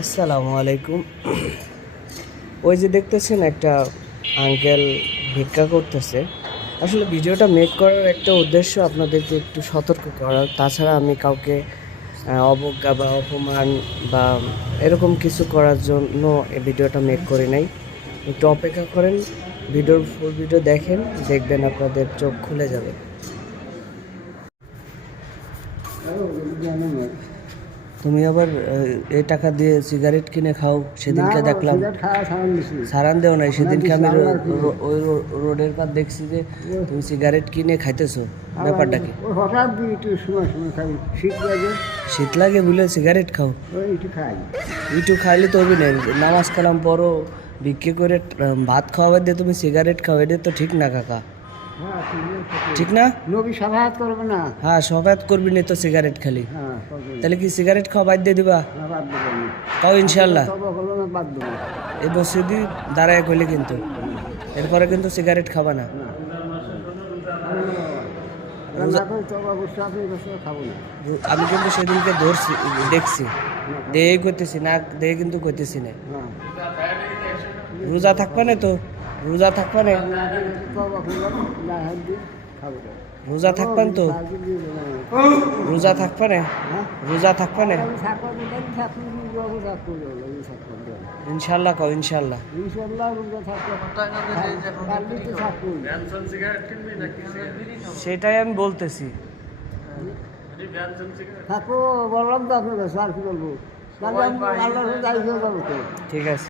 আসসালামু আলাইকুম। ওই যে দেখতেছেন একটা আঙ্কেল ভিক্ষা করতেছে। আসলে ভিডিওটা মেক করার একটা উদ্দেশ্য আপনাদেরকে একটু সতর্ক করার, তাছাড়া আমি কাউকে অবজ্ঞা বা অপমান বা এরকম কিছু করার জন্য এই ভিডিওটা মেক করি নাই। একটু অপেক্ষা করেন, ভিডিওর ফুল ভিডিও দেখেন, দেখবেন আপনাদের চোখ খুলে যাবে। তুমি আবার এই টাকা দিয়ে সিগারেট কিনে খাও, সেদিনকে দেখলাম। সারান দেও নাই, সেদিনকে আমি ওই রোডের পার দেখছি যে তুমি সিগারেট কিনে খাইতেছো। ব্যাপারটা কি? হঠাৎ একটু সময় সময় খাই, শীত লাগে। শীত লাগে বলে সিগারেট খাও? একটু খাই। একটু খাইলে তো হবি না। নামাজ কালাম পড়ো, ভিক্ষে করে ভাত খাওয়াবার দিয়ে তুমি সিগারেট খাও, এটা তো ঠিক না কাকা। ঠিক না? নবী সাফায়াত করবে না? হ্যাঁ, সাফায়াত করবি না তো সিগারেট খালি। তাহলে কি সিগারেট খাওয়া বাদ দিয়ে দিবা? তাও ইনশাল্লাহ এই মসজিদই দাঁড়ায় কইলে, কিন্তু এরপরে কিন্তু সিগারেট খাবা না। আমি কিন্তু সেদিনকে ধরছি, দেখছি, দেহে করতেছি না, দেহে কিন্তু করতেছি না। রোজা থাকবা না তো? রোজা থাকবা না? রোজা থাকবেন তো? রোজা থাকবে না? রোজা থাকবে না? ইনশাল্লাহ কও, ইনশাল্লাহ। সেটাই আমি বলতেছি। থাকো বললাম তো আপনার কাছে, আর কি বলবো। ঠিক আছে।